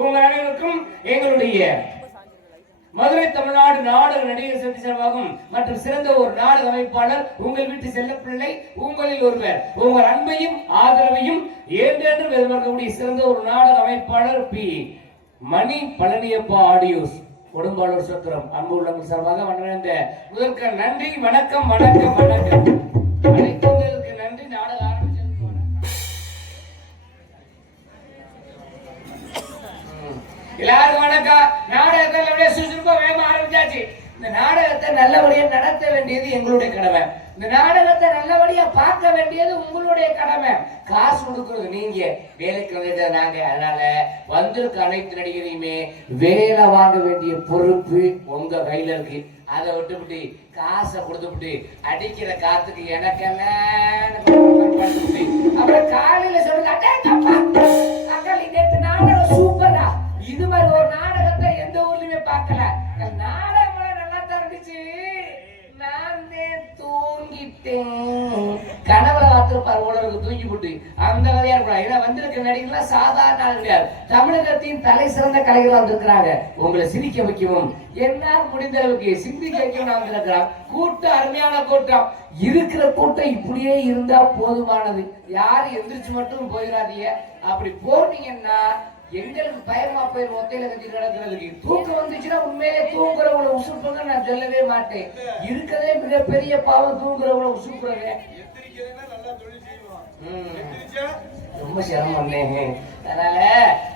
உங்கள் அனைவருக்கும் எங்களுடைய மதுரை தமிழ்நாடு நாடக நடிகர் சந்தி சார்பாகவும் மற்றும் சிறந்த ஒரு நாடக அமைப்பாளர் உங்கள் வீட்டு செல்லப்பிள்ளை உங்களில் ஒருவர் உங்கள் அன்பையும் ஆதரவையும் என்றென்று எதிர்பார்க்கக்கூடிய சிறந்த ஒரு நாடக அமைப்பாளர் பி மணி பழனியப்பா ஆடியோஸ் கொடும்பாளூர் சத்திரம் அன்பு உள்ளவர்கள் சார்பாக வணங்க முதற்க நன்றி. வணக்கம் வணக்கம் வணக்கம். அனைத்து நன்றி. நாடக எல்லாரும் வணக்கம். நாடகத்தை சுறுசுறுப்பா வேகமா ஆரம்பிச்சாச்சு. இந்த நாடகத்தை நல்லபடியா நடத்த வேண்டியது எங்களுடைய கடமை. இந்த நாடகத்தை நல்லபடியா பார்க்க வேண்டியது உங்களுடைய கடமை. காசு கொடுக்கறது நீங்க, வேலைக்கு வந்துட்டு நாங்க. அதனால வந்திருக்க அனைத்து நடிகரையுமே வேலை வாங்க வேண்டிய பொறுப்பு உங்க கையில இருக்கு. அதை விட்டுவிட்டு காசை கொடுத்துவிட்டு அடிக்கிற காத்துக்கு எனக்கெல்லாம் அப்புறம் காலையில சொல்லுங்க நேற்று நாடகம் சூப்பரா, இது மாதிரி ஒரு நாடகத்தை எந்த ஊர்லயுமே பார்க்கல. நாடகம் நல்லா தான் இருந்துச்சு. நான் தூங்கிட்டேன். கனவுல பார்த்திருப்பார் உலருக்கு தூங்கி போட்டு அந்த கதையா இருப்பா. ஏன்னா வந்திருக்கிற நடிகர்கள்லாம் சாதாரண ஆள் கிடையாது. தமிழகத்தின் தலை சிறந்த கலைகள் வந்திருக்கிறாங்க. உங்களை சிரிக்க வைக்கவும் என்னால் முடிந்த அளவுக்கு சிந்திக்க வைக்கவும் நான் வந்திருக்கிறான். கூட்டம் அருமையான கூட்டம். இருக்கிற கூட்டம் இப்படியே இருந்தா போதுமானது. யாரும் எந்திரிச்சு மட்டும் போயிடாதீங்க. அப்படி போனீங்கன்னா எங்களுக்கு பயமா போயிடும். ஒத்தையில கட்டி கிடக்கிறதுக்கு தூக்கம் வந்துச்சுன்னா உண்மையிலே தூங்குறவங்களை உசுப்புங்க நான் சொல்லவே மாட்டேன். இருக்கதே மிகப்பெரிய பாவம் தூங்குறவங்களை உசுப்புறவே. ரொம்ப சிரமம். அதனால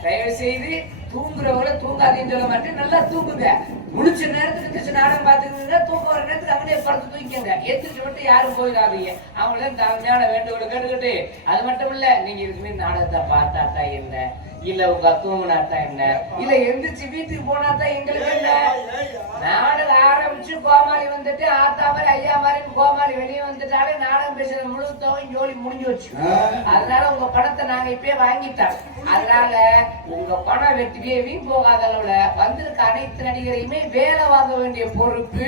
தயவு செய்து தூங்குறவங்கள தூங்காதீன்னு சொல்ல மாட்டேன். நல்லா தூங்குங்க. முடிச்ச நேரத்துக்கு எந்திரிச்சு நாடகம் பார்த்துக்கிங்க. தூக்கம் வர நேரத்துக்கு அவங்களே படுத்து தூங்கிக்கங்க. எந்திரிச்சு மட்டும் யாரும் போயிடாதீங்க. அவங்கள தாழ்மையான வேண்டுகோளை கேட்டுக்கிட்டு அது மட்டும் இல்ல, நீங்க இதுக்குமே நாடகத்தை பார்த்தாத்தா என்ன, இல்ல உங்க தூங்கினாத்தா என்ன, இல்ல எந்திரிச்சு வீட்டுக்கு போனாத்தா எங்களுக்கு என்ன. நாடகம் ஆரம்பிச்சு கோமாளி வந்துட்டு ஆத்தா மாதிரி ஐயா மாதிரி கோமாளி வெளியே வந்துட்டாலே நாடகம் பேசுற முழுத்தவும் ஜோலி முடிஞ்சு வச்சு. அதனால உங்க பணத்தை நாங்க இப்பயே வாங்கிட்டோம். அதனால உங்க பணம் வெற்றியே வீண் போகாத அளவுல வந்திருக்க அனைத்து நடிகரையுமே வேலை வாங்க வேண்டிய பொறுப்பு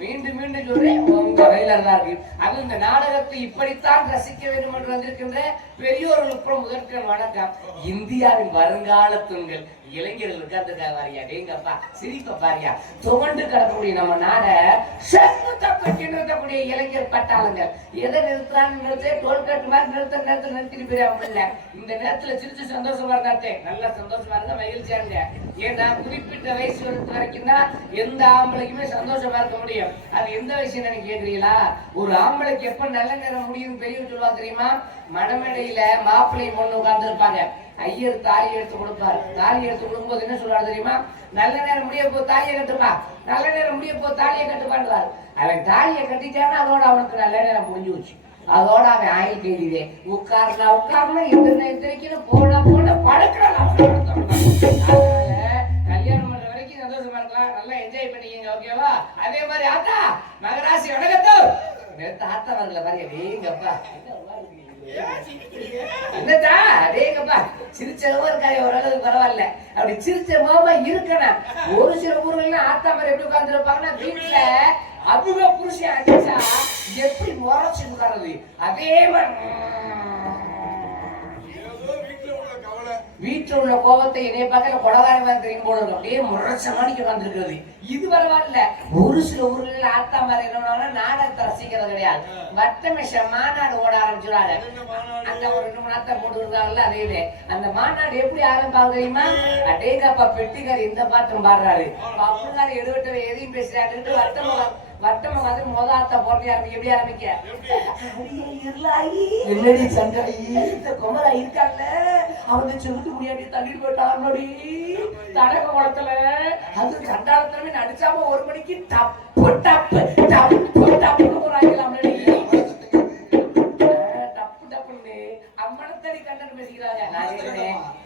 மீண்டும் மீண்டும் சொல்றேன் உங்க கையில தான் இருக்கு. அது இந்த நாடகத்தை இப்படித்தான் ரசிக்க வேண்டும் என்று வந்திருக்கின்ற பெரியோர்களுக்கு முதற்க வணக்கம். இந்தியாவின் வருங்கால தூண்கள் இளைஞர்களுக்கு அந்த வாரியா டேங்கப்பா சிரிப்ப பாரியா துவண்டு கிடக்கக்கூடிய நம்ம நாட நிறுத்தக்கூடிய இளைஞர் பட்டாளங்கள் எதை நிறுத்துறான்னு நிறுத்த டோல்கட்டு மாதிரி நேரத்தில் நிறுத்திட்டு போயிடாம. இந்த நேரத்துல சிரிச்சு சந்தோஷமா இருந்தாத்தே நல்லா சந்தோஷமா இருந்தா மகிழ்ச்சியா இருங்க. ஏன்னா குறிப்பிட்ட வயசு வரைக்கும் தான் எந்த ஆம்பளைக்குமே சந்தோஷமா இருக்க முடியும். அது எந்த வயசு எனக்கு கேக்குறீங்களா? ஒரு ஆம்பளைக்கு எப்ப நல்ல நேரம் முடியும் பெரியவங்க சொல்லுவா தெரியுமா? மணமேடையில மாப்பிள்ளை பொண்ணு உட்கார்ந்து இருப்பாங்க. ஐயர் தாலி எடுத்து கொடுப்பாரு. தாலி எடுத்து கொடுக்கும்போது என்ன சொல்றாரு தெரியுமா? நல்ல நேரம் முடிய போ தாலியை கட்டுப்பா, நல்ல நேரம் முடிய போ தாலியை கட்டுப்பாடுவாரு. அவன் தாலியை கட்டிட்டான்னா அதோட அவனுக்கு நல்ல நேரம் முடிஞ்சு வச்சு. அதோட அவன் ஆயில் கைதிதே. உட்கார்னா உட்கார்னா எந்திரிக்கணும், போனா போன படுக்கலாம். கல்யாணம் பண்ற வரைக்கும் சந்தோஷமா இருக்கலாம். நல்லா என்ஜாய் பண்ணிக்கங்க. ஓகேவா? அதே மாதிரி ஆத்தா மகராசி வணக்கத்தோ ஆத்தா வரல பாருங்க. வேங்கப்பா என்னதா அதேங்கப்பா சிரிச்சவங்க இருக்காங்க. ஓரளவுக்கு பரவாயில்ல. அப்படி சிரிச்ச மாமா இருக்கணும். ஒரு சில ஊர்கள்ல ஆத்தா மாதிரி எப்படி உட்கார்ந்து இருப்பாங்கன்னா வீட்டுல அவங்க புருஷன் அடிச்சா எப்படி முறைச்சு உட்காருது அதே மாதிரி வீட்டுல உள்ள கோபத்தை இணைய பக்கத்துல கொலகாரமா தெரியும் போல இருக்கும். அப்படியே முறைச்ச மணிக்கு உட்காந்துருக்கிறது. இது பரவாயில்ல. ஒரு சில ஊர்ல ஆத்தா மாதிரி என்ன நாடகத்தை ரசிக்கிறது கிடையாது. வட்டமேஷ மாநாடு ஓட ஆரம்பிச்சுடாங்க. அந்த ஒரு 2 மணி நேரத்தை போட்டு இருக்காங்கல்ல. அதே அந்த மாநாடு எப்படி ஆரம்பிப்பாங்க தெரியுமா? அடேங்கப்பா பெட்டிக்காரி இந்த பாட்டும் பாடுறாரு. அப்படின்னாரு எடுவட்ட எதையும் பேசுறாரு. வட்டம வந்து மோதாத்த போட்டி ஆரம்பிக்க. எப்படி ஆரம்பிக்க? என்னடி சங்காயி இந்த குமரா இருக்காங்க அவங்க சொல்லிட்டு முடியாடி தள்ளிட்டு போயிட்டாடி தடக குளத்துல. அது கண்டாளத்திலுமே நடிச்சாம 1 மணிக்கு டப்பு டப்பு டப்பு டப்புன்னு போறாங்களாம். டப்பு டப்புன்னு அம்மனத்தடி கண்டன்னு பேசிக்கிறாங்க. நான்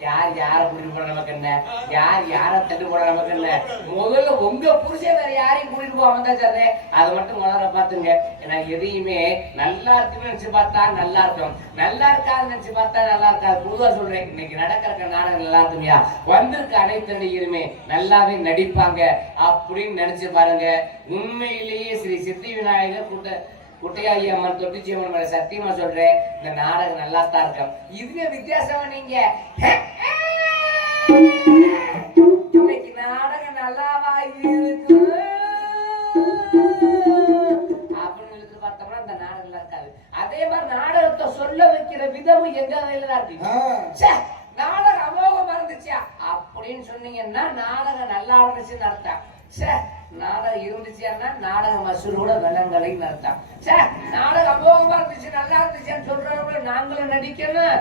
யார் யார கூட்டிட்டு போன நமக்கு என்ன, யார் யார தட்டு போன நமக்கு என்ன. முதல்ல உங்க புருஷன் வேற யாரையும் கூட்டிட்டு போவாம தான் சார். அதை மட்டும் உணர பாத்துங்க. ஏன்னா எதையுமே நல்லா இருக்குன்னு நினைச்சு பார்த்தா நல்லா இருக்கும், நல்லா இருக்காதுன்னு நினைச்சு பார்த்தா நல்லா இருக்காது. பொதுவா சொல்றேன், இன்னைக்கு நடக்கிற நாடகம் நல்லா இருக்குமையா, வந்திருக்க அனைத்து நடிகருமே நல்லாவே நடிப்பாங்க அப்படின்னு நினைச்சு பாருங்க. உண்மையிலேயே ஸ்ரீ சித்தி விநாயகர் குட்டையாயி அம்மன் தொட்டிச்சி அம்மன் மேல சத்தியமா சொல்றேன், இந்த நாடகம் நல்லா தான் இருக்கும். இதுவே வித்தியாசமா நீங்க இன்னைக்கு நாடகம் நல்லாவா இருக்கும் அப்படின்னு பார்த்தோம்னா அந்த நாடகம் இருக்காது. அதே மாதிரி நாடகத்தை சொல்ல வைக்கிற விதமும் எங்க கையில தான் இருக்கு. நாடகம் அமோகமா இருந்துச்சா அப்படின்னு சொன்னீங்கன்னா நாடகம் நல்லா இருந்துச்சுன்னு அர்த்தம். நாடகம் இருந்துச்சுன்னா நாடகம் மசூரோட வெள்ளங்களைன்னு அர்த்தம். நாடகம் அமோகமா இருந்துச்சு நல்லா இருந்துச்சுன்னு சொல்றவங்களும் நாங்களும் நடிக்கணும்.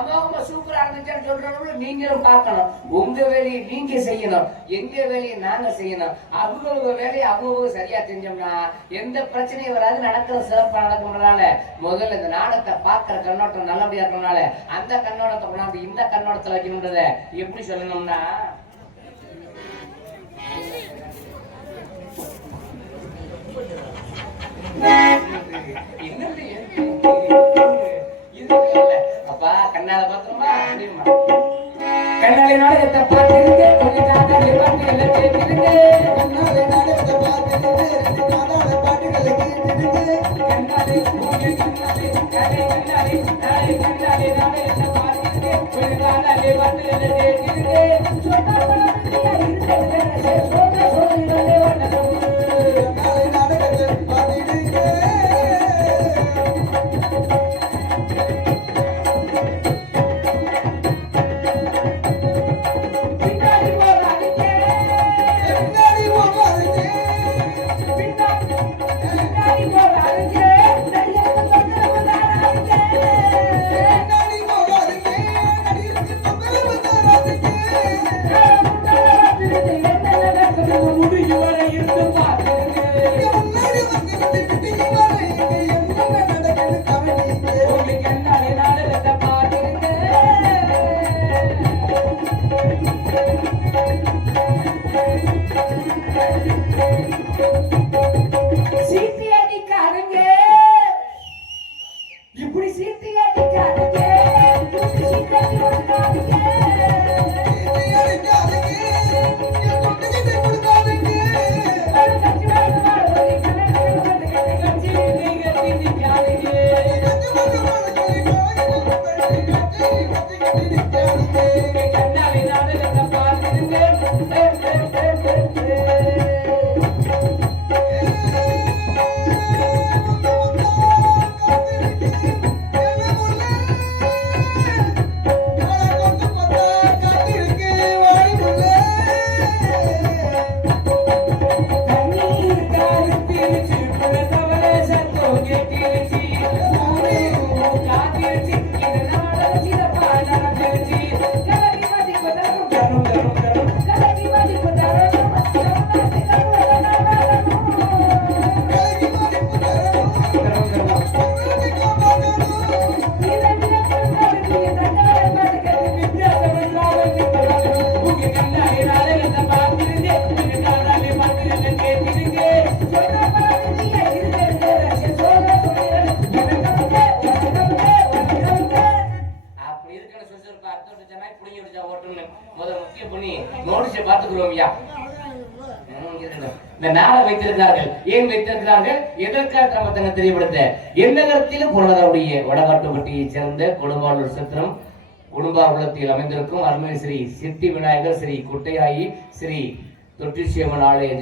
அமோகமா சூப்பரா இருந்துச்சுன்னு சொல்றவங்களும் நீங்களும் பார்க்கணும். உங்க வேலையை நீங்க செய்யணும், எங்க வேலையை நாங்க செய்யணும். அவங்க வேலையை அவங்க சரியா செஞ்சோம்னா எந்த பிரச்சனையும் வராது. நடக்கிற சிறப்பா நடக்கிறதுனால முதல்ல இந்த நாடகத்தை பார்க்கிற கண்ணோட்டம் நல்லபடியா இருக்கனால அந்த கண்ணோட்டத்தை கொண்டாந்து இந்த கண்ணோட்டத்துல வைக்கணும்ன்றத எப்படி சொல்லணும்னா அப்பா கண்ணால பாத்திரமா கண்ணாலே நாடகத்தை பார்த்துருக்கு கொஞ்சம் நாடகத்தை பார்த்துருக்கு கண்ணாலே நாடகத்தை பார்த்துருக்கு நாடக பாட்டுகளை கேட்டுருக்கு கண்ணாலே கண்ணாலே கண்ணாலே கண்ணாலே கண்ணாலே நாடகத்தை பார்த்துருக்கு கொஞ்சம் நாடகத்தை பாட்டுகளை கேட்டுருக்கு சொன்னா வைத்திருக்கிறார்கள். ஏன் வைத்திருக்கிறார்கள்? எதற்காக கிராமத்தை தெரியப்படுத்த எண்ணகரத்திலும் பொருளாதாருடைய வடகாட்டுப்பட்டியை சேர்ந்த கொடும்பாளூர் சத்திரம் குடும்பாகுளத்தில் அமைந்திருக்கும் அருள்மிகு ஸ்ரீ சித்தி விநாயகர் ஸ்ரீ குட்டையாயி ஸ்ரீ தொட்டிசியம்மன் ஆலய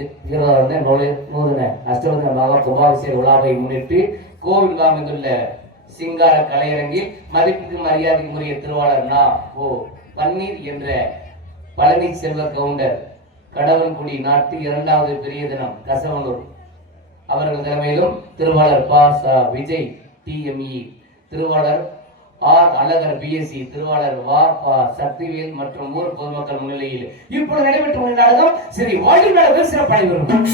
நூதன அஷ்டவதன மகா கும்பாபிஷேக விழாவை முன்னிட்டு கோவில் அமைந்துள்ள சிங்கார கலையரங்கில் மதிப்புக்கு மரியாதைக்குரிய திருவாளர் நா ஓ பன்னீர் என்ற பழனி செல்வ கவுண்டர் கடவன்குடி நாட்டு 2வது பெரிய தினம் கசவனூர் அவர்கள் தலைமையிலும் திருவாளர் பா ச விஜய் TME, திருவாளர் ஆர் அழகர் BSc, திருவாளர் வா பா சக்திவேல் மற்றும் ஊர் பொதுமக்கள் முன்னிலையில் இப்பொழுது நடைபெற்ற நாடகம் ஸ்ரீ வழிநடவில் சிறப்படைபெறும்.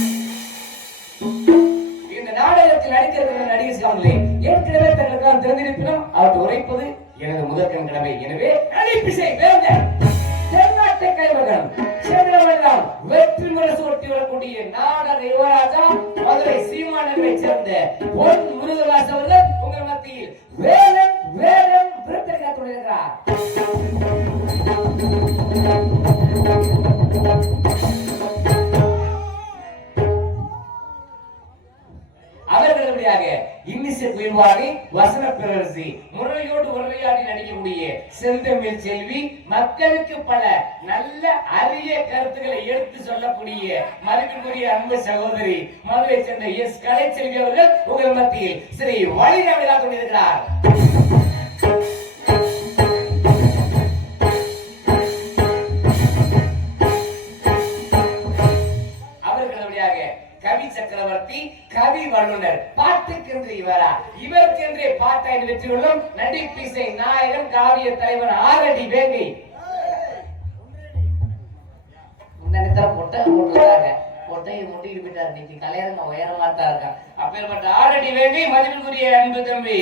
இந்த நாடகத்தில் நடிக்கிற நடிகர் சிவாமலே ஏற்கனவே தங்களுக்கான தெரிந்திருப்பினும் அவற்றை உரைப்பது எனது முதற்கண் கடமை. எனவே நடிப்பிசை வேந்தர் தென்னாட்டை கைவகன் சென்றவெல்லாம் வெற்றி முரசு ஒட்டி வரக்கூடிய நாடக யுவராஜா மதுரை சீமானவரை சேர்ந்த பொன் முருகதாஸ் அவர்கள் உங்கள் மத்தியில் வேலன் வேலன் விருத்தை காத்துள்ளார். அவர்களுடைய இன்னிசை செல்வாணி வசன பேரரசி முறையோடு உரையாடி நடிக்கக்கூடிய செந்தமிழ் செல்வி மக்களுக்கு பல நல்ல அரிய கருத்துக்களை எடுத்து சொல்லக்கூடிய மதிப்புக்குரிய அன்பு சகோதரி மதுரை சேர்ந்த எஸ் கலைச்செல்வி அவர்கள் உங்கள் மத்தியில் ஸ்ரீ வழிநா விழா கொண்டிருக்கிறார். கவி சக்கரவர்த்தி, கவி வல்லுனர், பாட்டுக்கென்று இவரா, இவருக்கென்றே பாட்டாய் வெற்றி கொள்ளும் நடிப்பிசை நாயகன் காவிய தலைவர் ஆரடி வேங்கை. பொட்டையை முட்டிட்டு போயிட்டார். இன்னைக்கு கலையரங்க உயரமா தான் இருக்கான். அப்பேற்பட்ட ஆரடி வேங்கை மதிப்புக்குரிய அன்பு தம்பி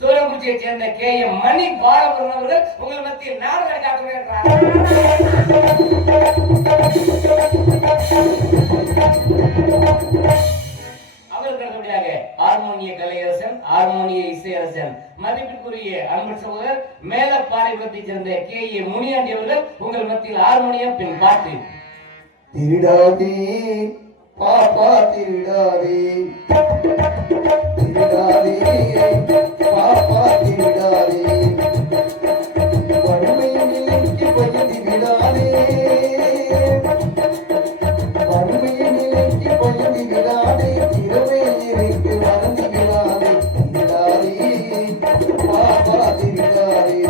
தூரங்குறிச்சியை சேர்ந்த கே எம் மணி பாலபுரம் அவர்கள் உங்கள் மத்தியில் நாடகம் காத்துள்ளார். அவர்களுடைய ஹார்மோனிய கலையரசன், ஹார்மோனிய இசையரசன் மதிப்பிற்குரிய அன்பு சகோதரர் மேலப்பாளையத்தை சேர்ந்த கே ஏ முனியாண்டி அவர்கள் உங்கள் மத்தியில் ஹார்மோனியம் பின் பாட்டு. திருடாதே பாப்பா திருடாதே, திருடாதே பாப்பா திருடாதே, வறுமையை நிலைக்கு பகிர்ந்து விடாதே, வறுமையை நிலைக்கு பகிர்ந்து விடாதே, திறமை இறைக்கு வளர்ந்து விடாதே, திருடாதே பாப்பா திருடாதே.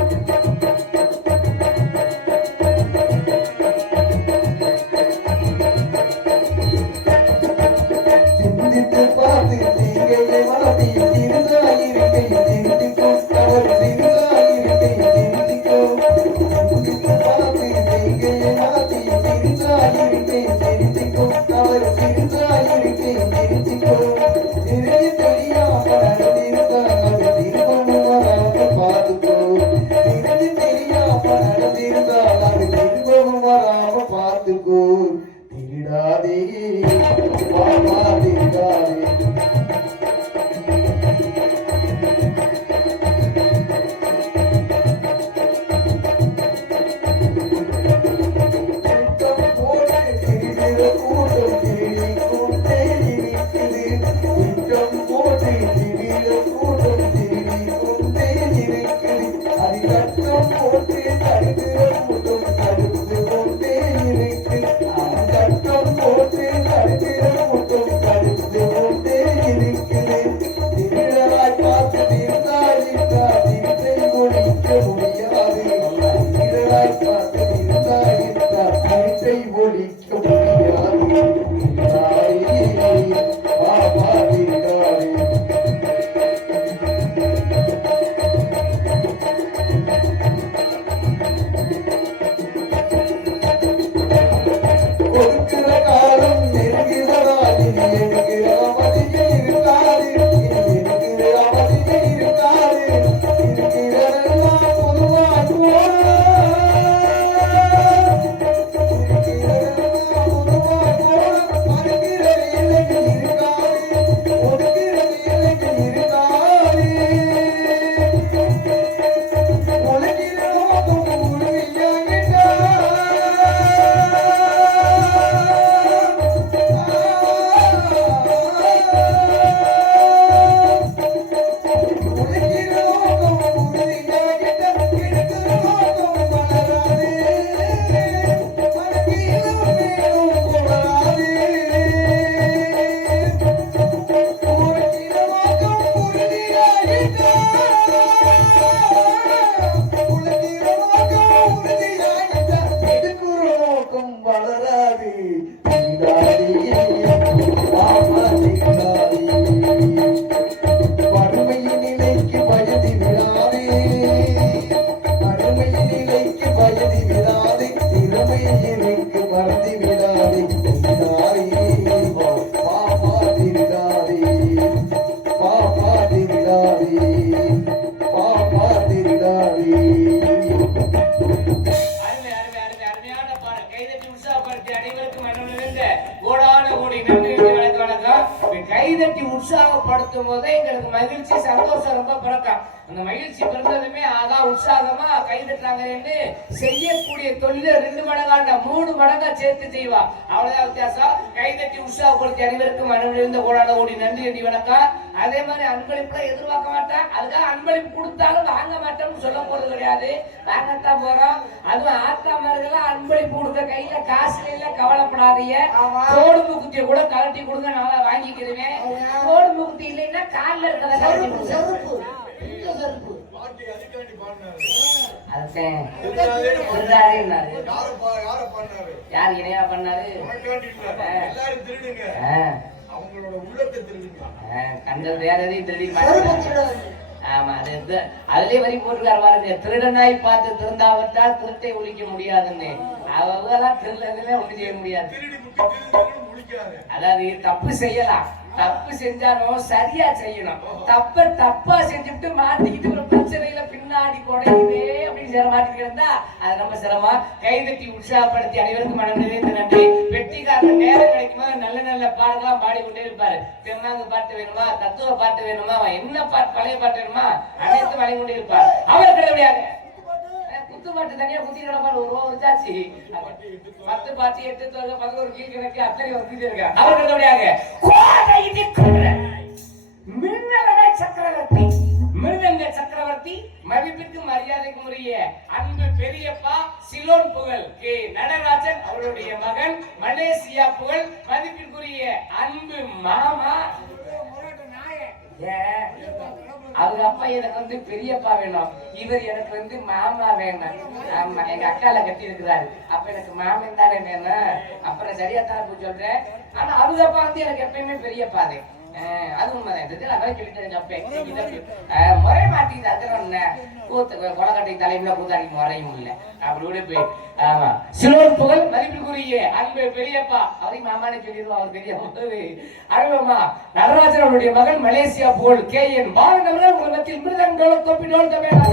கைதட்டி உற்சாகப்படுத்தும் போதே எங்களுக்கு மகிழ்ச்சி சந்தோஷம் ரொம்ப பிறக்கும். அந்த மகிழ்ச்சி பிறந்ததுமே ஆகா உற்சாகமா கைதட்டாங்கன்னு செய்யக்கூடிய தொழில 2 மடங்காண்ட 3 மடங்கா சேர்த்து செய்வா. அவ்வளவுதான் வித்தியாசம். கைதட்டி உற்சாகப்படுத்தி அனைவருக்கும் மனமிருந்த கோடான ஓடி நன்றி அடி வணக்கம். அதே மாதிரி அன்பளிப்புல எதிர்பார்க்க மாட்டேன். அதுக்காக அன்பளிப்பு கொடுத்தாலும் வாங்க மாட்டோம்னு சொல்ல போறது கிடையாது. வாங்கத்தான் போறோம். அதுவும் ஆத்தாமார்கள்லாம் அன்பளிப்பு கொடுக்க கையில காசு இல்ல, கவலைப்படாதீங்க. கோடு மூக்குத்திய கூட கலட்டி கொடுங்க, நான் வாங்கிக்கிறேன். கோடு மூக்குத்தி இல்லைன்னா காலில் இருக்கிறத கலட்டி யாரு இணையா பண்ணாரு? கண்டது வேற எதையும் திருடி ஆமா, அது அதுலயே வரி போட்டுக்கார பாருங்க, திருடனாய் பார்த்து திருந்தாவிட்டால் திருட்டை ஒழிக்க முடியாதுன்னு. அவங்கெல்லாம் திருடனே ஒண்ணு செய்ய முடியாது. அதாவது தப்பு செய்யலாம், தப்பு செஞ்சாலும் சரியா செய்யணும். தப்பா செஞ்சுட்டு மாட்டிக்கிட்டு ஒரு பிரச்சனையில பின்னாடி குறையுதே அப்படின்னு சில மாட்டிட்டு இருந்தா அது ரொம்ப சிரமம். கைதட்டி உற்சாகப்படுத்தி அனைவருக்கும் மனம் நிறைந்த நன்றி. வெற்றிக்காரன் நேரம் கிடைக்குமா நல்ல நல்ல பாடலாம் பாடிக்கொண்டே இருப்பாரு. தென்னாங்க பாட்டு வேணுமா, தத்துவ பாட்டு வேணுமா, என்ன பாட்டு, பழைய பாட்டு வேணுமா, அனைத்தும் வழங்கிக்கொண்டே இருப்பார். அவர் கிடையாது பாட்டு தனியா குத்தி கிடப்பாரு. ஒரு ரூபா வச்சாச்சு 10 பாட்டு 8 தொகை 11 கீழ்கணக்கு அத்தனை வந்துட்டு இருக்காங்க. அவர்கள் கிடையாது மின்னலனை சக்கரவர்த்தி, மிருதங்க சக்கரவர்த்தி, மதிப்பிற்கு மரியாதைக்கு உரிய அன்பு பெரியப்பா சிலோன் புகழ் கே நடராஜன் அவருடைய மகன், மலேசியா புகழ் மதிப்பிற்குரிய அன்பு மாமா. அவங்க அப்பா எனக்கு வந்து பெரியப்பா வேணும், இவர் எனக்கு வந்து மாமா வேணும். ஆமா, எங்க அக்கால கட்டி இருக்கிறாரு, அப்ப எனக்கு மாமன் தானே வேணும். அப்புறம் சரியா தான் சொல்றேன். ஆனா அவங்க அப்பா வந்து எனக்கு எப்பயுமே பெரியப்பாதே. அது உண்மைதான். அதான் சொல்லிட்டு முறை மாட்டிக்கிது. அதுதான் கூத்து கொலக்கட்டை தலைமையில கூத்தாடிக்கு முறையும் இல்லை அப்படி போய். ஆமா, சிலோன் புகழ் மதிப்பிற்குரிய அன்பு பெரியப்பா, அவரையும் மாமானே சொல்லிடுவோம். அவர் பெரிய அருவமா நடராஜன் அவருடைய மகன் மலேசியா புகழ் கே என் பாலன் அவர்கள் உங்கள் மத்தியில் மிருதங்களோ தொப்பினோல் தமிழ்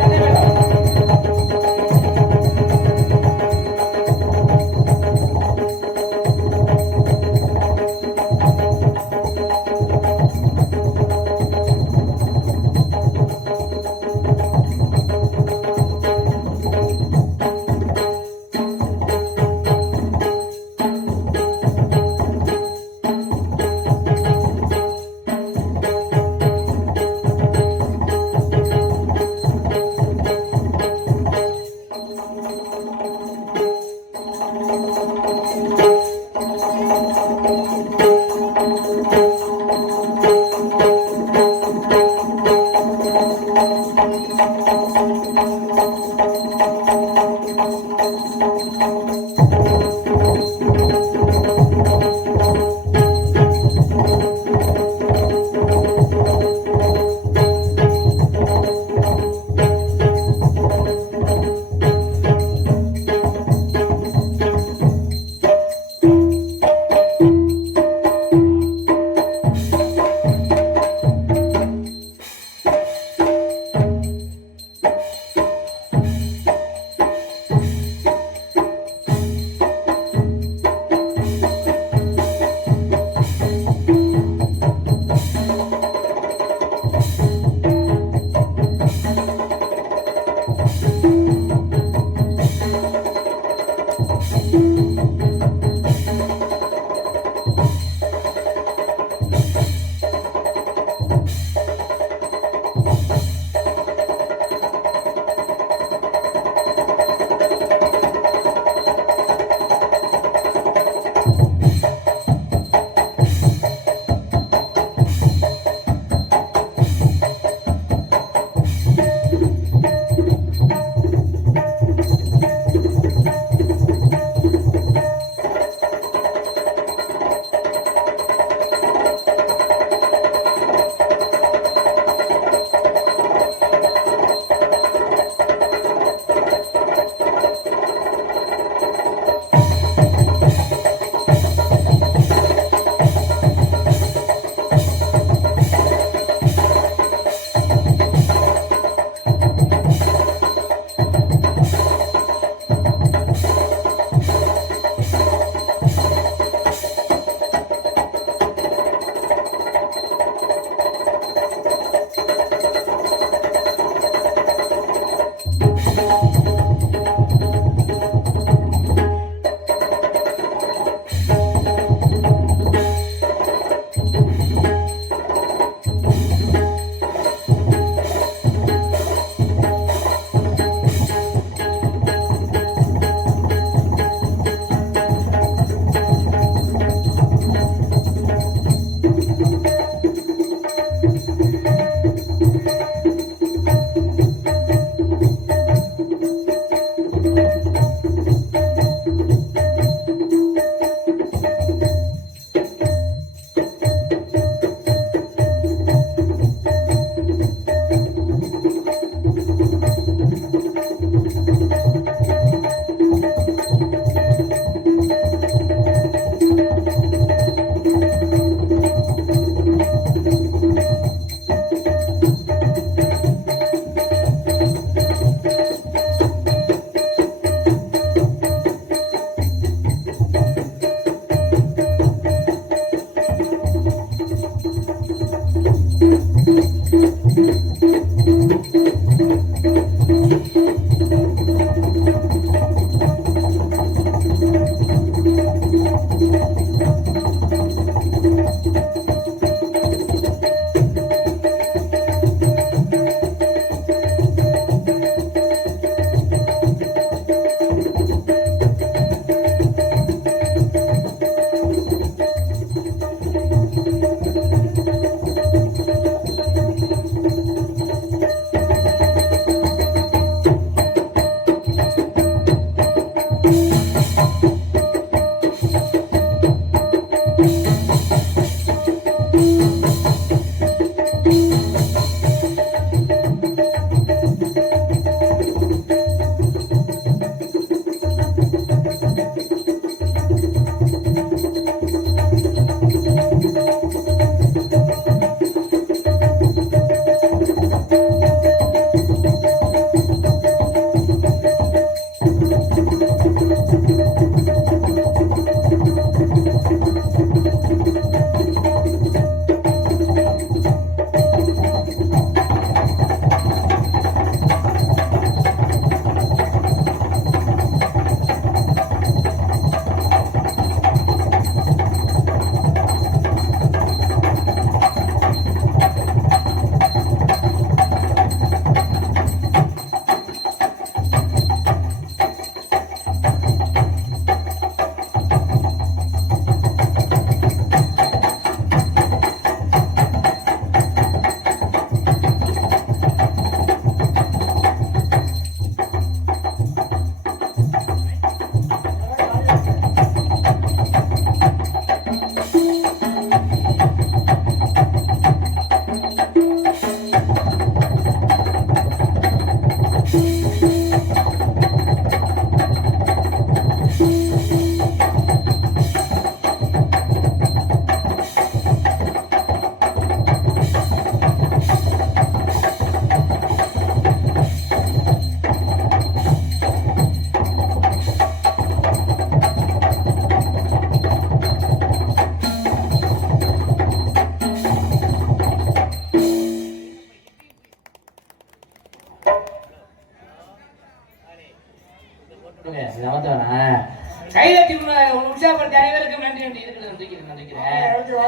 கைதட்டி உற்சாகப்படுத்தி அனைவருக்கும் நன்றி நன்றி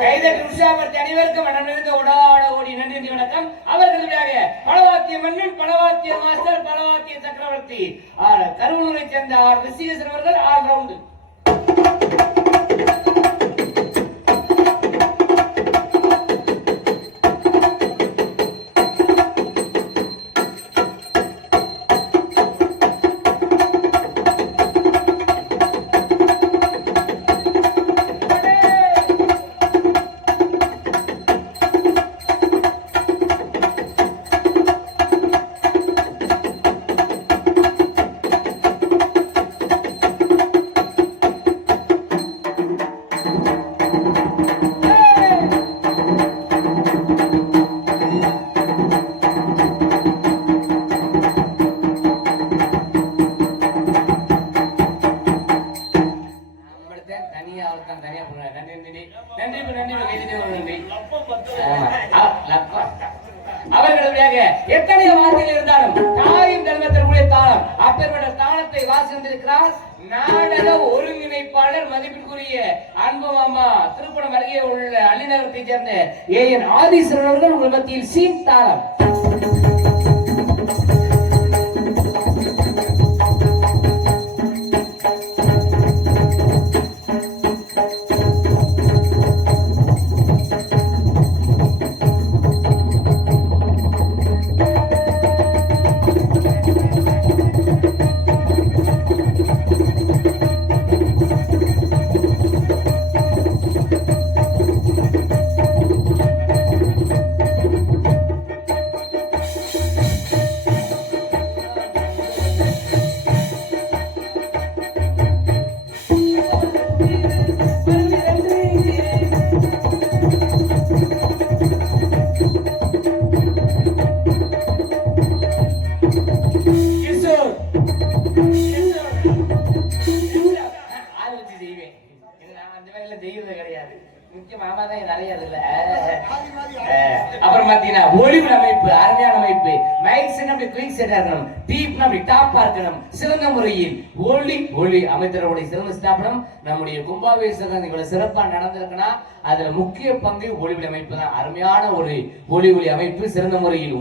கைதட்டி உற்சாகப்படுத்தி அனைவருக்கும் மனமிருந்த உடாட ஓடி நன்றி நன்றி வணக்கம். அவர்களுடைய பலவாத்திய மன்னன், பலவாத்திய மாஸ்டர், பலவாத்திய சக்கரவர்த்தி கருவூரை சேர்ந்த ரிஷிகேசன் அவர்கள் ஆல் ரவுண்டு. அவர்களுடைய எத்தனை வார்த்தைகள் இருந்தாலும் தாயின் தர்மத்திற்குரிய தாளம் அப்பேற்பட்ட தாளத்தை வாசித்திருக்கிறார் நாடக ஒருங்கிணைப்பாளர் மதிப்பிற்குரிய அன்பு மாமா திருப்பணம் அருகே உள்ள அள்ளிநகரத்தை சேர்ந்த ஏஎன் ஆதீஸ்வரன் அவர்கள் உங்கள் மத்தியில் சீன் தாளம். அப்புறம் பாத்தீங்கன்னா ஒளிவு அமைப்பு அருமையான அமைப்பு, சிறந்த முறையில் ஒளி அமைத்தருடைய சிறந்த ஸ்தாபனம் நம்முடைய கும்பாபிஷேகம் இவ்வளவு சிறப்பா நடந்திருக்குன்னா அதுல முக்கிய பங்கு ஒளிவு அமைப்பு தான். அருமையான ஒரு ஒளி அமைப்பு, சிறந்த முறையில்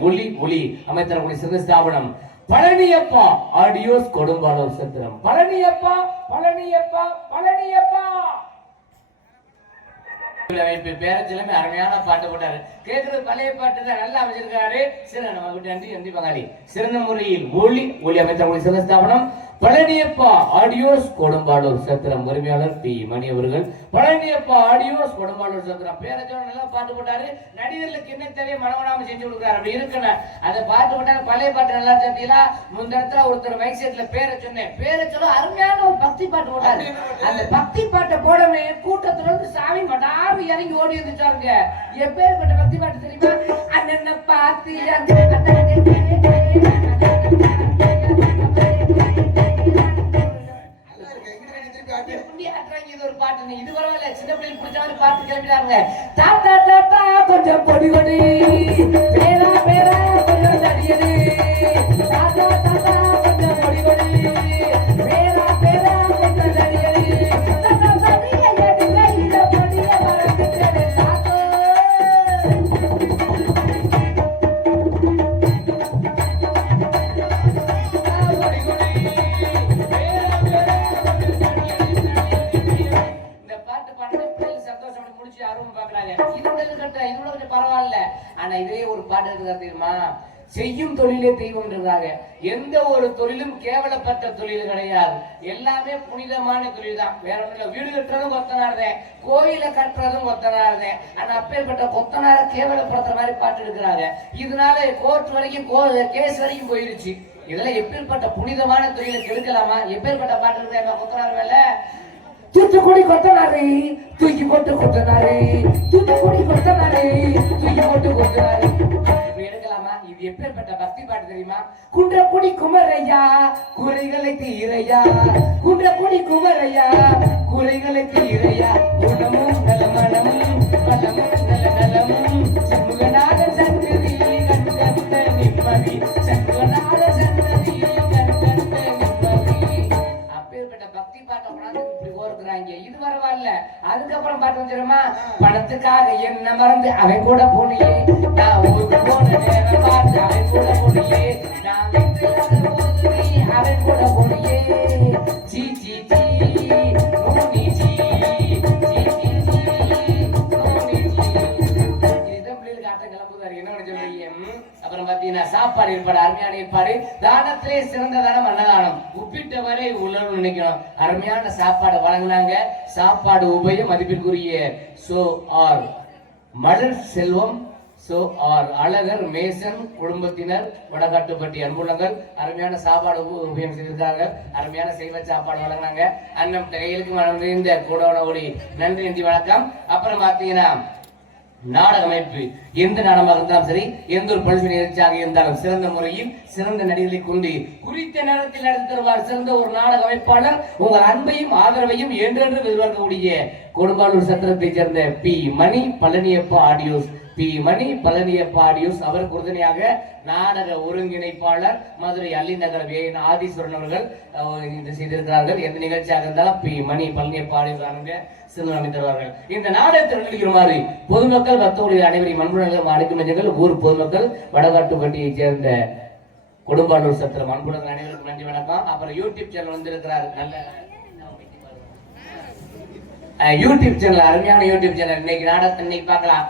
ஒளி அமைத்தருடைய சிறந்த ஸ்தாபனம் பழனியப்பா ஆடியோஸ் கொடும்பாளூர் சத்திரம். பழனியப்பா பழனியப்பா பழனியப்பா பேரச்சிலுமே அருமையான பாட்டு போட்டாரு. கேட்கறது பழைய பாட்டு தான், நல்லா அமைச்சிருக்காரு. நன்றி பங்காளி. சிறந்த முறையில் ஒளி அமைத்த சிறந்த ஸ்தாபனம் பழனியப்பா ஆடியோஸ் கொடும்பாளூர் சத்திரம். உரிமையாளர் பி மணி அவர்கள். பழனியப்பா ஆடியோஸ் கொடும்பாளூர் சத்திரம் பேரச்சோட நல்லா பாட்டு போட்டாரு. நடிகர்களுக்கு என்ன தேவையை மனவனாம செஞ்சு கொடுக்குறாரு. அப்படி இருக்கணும். அதை பாட்டு போட்டாரு. பழைய பாட்டு நல்லா சேர்த்தீங்களா? முந்த இடத்துல ஒருத்தர் மைக் செட்ல பேரை சொன்னேன். பேரை சொல்ல அருமையான ஒரு பக்தி பாட்டு போட்டாரு. அந்த பக்தி பாட்டை போடவே கூட்டத்துல இருந்து சாமி மடாம இறங்கி ஓடி இருந்துச்சாருங்க. எப்பேற்பட்ட பக்தி பாட்டு தெரியுமா? அண்ணன் பாத்தி ஒரு பாட்டு இது பரவாயில்ல. சின்ன பிள்ளைங்க பிடிச்சாலும் பாட்டு கிளம்பிடாங்க. தாத்தா தாத்தா கொஞ்சம் பொடி கொடி, பேரா பேரா கொஞ்சம் தடியது, தாத்தா தாத்தா கொஞ்சம் பொடி கொடி, பேரா பேரா கொஞ்சம் தடியது, தாத்தா தடிய எடுங்க இத பொடிய மறந்துட்டே தாத்தா. பரவாயில்ல. ஆனா இதே ஒரு பாட்டு இருக்குதா தெரியுமா? செய்யும் தொழிலே தெய்வம் என்றாங்க. எந்த ஒரு தொழிலும் கேவலப்பட்ட தொழில் கிடையாது. எல்லாமே புனிதமான தொழில் தான். வேற ஒன்றும் வீடு கட்டுறதும் கொத்தனார்தான், கோயில கட்டுறதும் கொத்தனார்தான். ஆனா அப்பேற்பட்ட கொத்தனார கேவலப்படுத்துற மாதிரி பாட்டு எடுக்கிறாங்க. இதனால கோர்ட் வரைக்கும் கேஸ் வரைக்கும் போயிருச்சு. இதெல்லாம் எப்பேற்பட்ட புனிதமான தொழிலை கெடுக்கலாமா? எப்பேற்பட்ட பாட்டு இருக்கா கொத்தனார் வேலை? தூத்துக்குடி கொத்தனாரு தூக்கி போட்டு கொத்தனாரு, தூத்துக்குடி கொத்தனாரு தூக்கி போட்டு கொத்தனாரு எடுக்கலாமா? இது எப்பேற்பட்ட பக்தி பாட்டு தெரியுமா? குன்றக்குடி குமரையா குறைகளை தீரையா, குன்றக்குடி குமரையா குறைகளை தீரையா, குணமும் நலமனமும் பலமும் நல நலமும் சண்முகநாதன் சன்னதி கண் கண்ட நிம்மதி, சண்முகநாதன் சன்னதி கண் கண்ட நிம்மதி. பொறுக்குறாங்க. இது பரவாயில்ல. அதுக்கப்புறம் பார்த்து வந்துடுமா, பணத்துக்காக என்ன மறந்து அவன் கூட போனியே, நான் ஊருக்கு போன நேரம் பார்த்து அவன் கூட போனியே, நான் வீட்டுல போது நீ அவன் கூட போனியே, சீ சீ சீ மூனி சீ சீ சீ சீ மூனி சீ. இதுதான் பிள்ளைகளுக்கு ஆட்டம் கிளம்புதாரு. என்ன பண்ண சொல்றீங்க? அப்புறம் பாத்தீங்கன்னா சாப்பாடு ஏற்பாடு, அருமையான ஏற்பாடு. தானத்திலே சிறந்த தானம் அன்னதானம். உப்பிட்டவரை உழவு நினைக்கணும். அருமையான சாப்பாடு வழங்கினாங்க. சாப்பாடு உபயம் மதிப்பிற்குரிய சோ ஆர் மலர் செல்வம், சோ ஆர் அழகர் மேசன் குடும்பத்தினர், வடகாட்டுப்பட்டி அன்புள்ளங்கள் அருமையான சாப்பாடு உபயம் செய்திருக்காங்க. அருமையான செய்வ சாப்பாடு வழங்கினாங்க. அன்னம் கையிலுக்கு மனதிருந்த கூடவனோடி நன்றி நன்றி வணக்கம். அப்புறம் பாத்தீங்கன்னா நாடக அமைப்பு எந்த நாடகமாக இருந்தாலும் சரி, எந்த ஒரு பல்வேறு நிகழ்ச்சியாக இருந்தாலும் சிறந்த முறையில் சிறந்த நடிகர்களை கொண்டு குறித்த நேரத்தில் நடத்தி தருவார் சிறந்த ஒரு நாடக அமைப்பாளர். உங்கள் அன்பையும் ஆதரவையும் என்றென்று எதிர்பார்க்கக்கூடிய கொடும்பாலூர் சத்திரத்தை சேர்ந்த பி மணி பழனியப்பா ஆடியோஸ், பி மணி பழனியப்பா ஆடியோஸ் அவருக்கு உறுதுணையாக நாடக ஒருங்கிணைப்பாளர் மதுரை அள்ளிநகர் ஆதீஸ்வரன் அவர்கள் இது செய்திருக்கிறார்கள். எந்த நிகழ்ச்சியாக இருந்தாலும் பி மணி பழனியப்பா ஆடியோஸ் சிறந்த அமைத்தருவார்கள். இந்த நாடகத்தை நிகழ்ச்சிக்குமாறு பொதுமக்கள் பக்தர்களுடைய அனைவரையும் அன்புடன் அழைக்கும் நெஞ்சங்கள் ஊர் பொதுமக்கள் வடகாட்டுப்பட்டியை சேர்ந்த கொடும்பாலூர் சத்திரம் அன்புடன் அனைவருக்கும் நன்றி வணக்கம். அப்புறம் யூடியூப் சேனல் வந்திருக்கிறார். நல்ல யூடியூப் சேனல், அருமையான யூடியூப் சேனல். இன்னைக்கு நாடகத்தை இன்னைக்கு பார்க்கலாம்,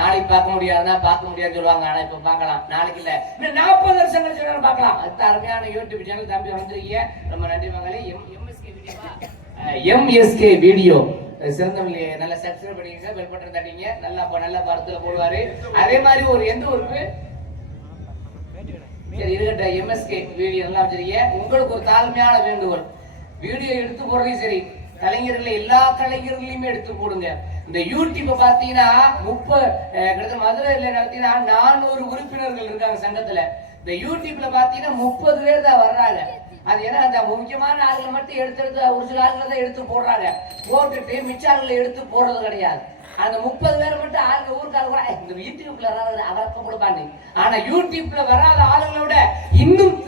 நாளைக்கு பார்க்க முடியாதுன்னா பார்க்க முடியாதுன்னு சொல்லுவாங்க. ஆனா இப்ப பார்க்கலாம், நாளைக்கு இல்ல இன்னும் 40 வருஷம் கழிச்சு பார்க்கலாம். அது அருமையான யூடியூப் சேனல். தம்பி வந்திருக்கீங்க, ரொம்ப நன்றி மகளே. எம்எஸ்கே வீடியோ சிறந்தவங்க நல்லா சப்ஸ்கிரைப் பண்ணிக்கங்க, பெல் பட்டன் தட்டிங்க. நல்லா படத்துல போடுவாரு. அதே மாதிரி ஒரு எந்த ஊருக்கு இருக்கட்ட எம்எஸ்கே வீடியோ நல்லா வச்சிருக்கீங்க. உங்களுக்கு ஒரு தாழ்மையான வேண்டுகோள், வீடியோ எடுத்து போடுறதையும் சரி, கலைஞர்கள் எல்லா கலைஞர்களையுமே எடுத்து போடுங்க. இந்த யூடியூப் பாத்தீங்கன்னா மதுரையில நடத்தீங்கன்னா 400 உறுப்பினர்கள் இருக்காங்க சங்கத்துல. இந்த யூடியூப்ல பாத்தீங்கன்னா 30 பேர் தான் வர்றாங்க. அது ஏன்னா அந்த முக்கியமான ஆளுகளை மட்டும் எடுத்து ஒரு சில ஆளுகளை தான் எடுத்து போடுறாங்க. போட்டுட்டு மிச்ச ஆளுகளை எடுத்து போடுறது கிடையாது. அந்த 30 பேர் மட்டும் ஆளுங்க ஊருக்காரங்க இந்த யூடியூப்ல அவரக்க கொடுப்பாங்க. ஆனா யூடியூப்ல வராத ஆளுங்களோட இன்னும்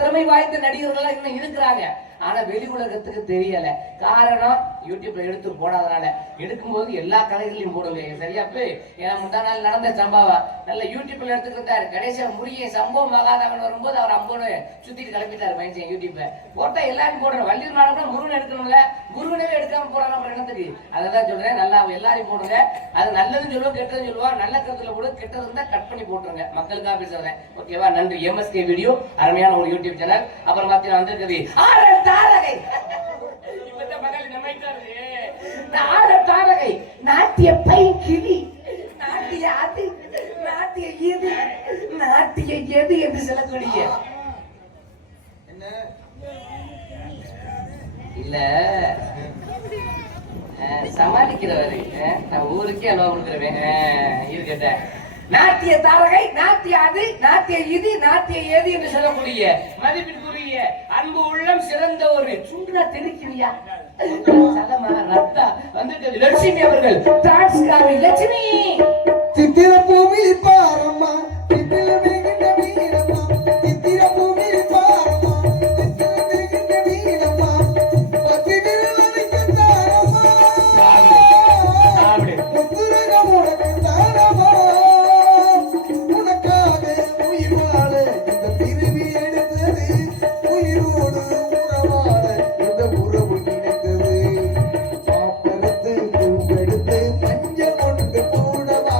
திறமை வாய்ந்த நடிகர்கள் இன்னும் இருக்கிறாங்க. ஆனா வெளி உலகத்துக்கு தெரியல. காரணம் யூடியூப்ல எடுத்து போடாதனால. எடுக்கும்போது எல்லா கலைகளையும் போடுங்க. சரியாப்பு? ஏன்னா முந்தா நாள் நடந்த சம்பவம் நல்ல யூடியூப்ல எடுத்துட்டு இருந்தாரு. கடைசியா முடிய சம்பவம் மகாதாவன் வரும்போது அவர் அம்போன்னு சுத்திட்டு கிளம்பிட்டாரு மைன்சன். யூடியூப்ல போட்டா எல்லாரும் போடுறோம். வள்ளியூர் மாணவர்கள் முருகன் எடுக்கணும்ல, முருகனவே எடுக்காம போறாங்க இடத்துக்கு. அதான் சொல்றேன், நல்லா எல்லாரையும் போடுங்க. அது நல்லதுன்னு சொல்லுவோம், கெட்டதுன்னு சொல்லுவோம். நல்ல கருத்துல போடு, கெட்டது இருந்தா கட் பண்ணி போட்டுருங்க. மக்களுக்காக பேசுறேன். ஓகேவா? நன்றி. எம்எஸ்கே வீடியோ அருமையான ஒரு யூடியூப் சேனல். அப்புறம் பாத்தீங்கன்னா வந்திருக்குது தாரகை. தாரகை நாட்டிய பை கிளி, நாட்டிய அது, நாட்டிய எது, நாட்டிய எது என்று சொல்லக்கூடிய இல்ல சமாளிக்கிறவரு. நான் ஊருக்கே அல்வா கொடுக்குறேன் இருக்கட்ட. நாட்டிய தாரகை, நாட்டிய அது, நாட்டிய இது, நாட்டிய ஏது என்று சொல்லக்கூடிய மதிப்பிற்குரிய அன்பு உள்ளம் சிறந்த ஒரு சுண்டா தெரிக்கிறியா சதமா ரத்தா வந்துட்டு லட்சுமி அவர்கள் டிரான்ஸ்காரி லட்சுமி. சித்திர பூமி பாரம்மா, சித்திர மேகின்ற வீரம்மா, சித்திர பூமி பாரம்மா, சித்திர மேகின்ற வீரம்மா, பத்தி விரலனைக்கு தாரம்மா, முத்துரகம் உனக்கு தாரம்மா, உனக்காக உயிர் வாழ இந்த பிரிவி எடுத்தது, உயிரோடு உறவாட இந்த உறவு நினைத்தது, பாப்பரத்து பூவெடுத்து மஞ்சள் கொண்டு போடவா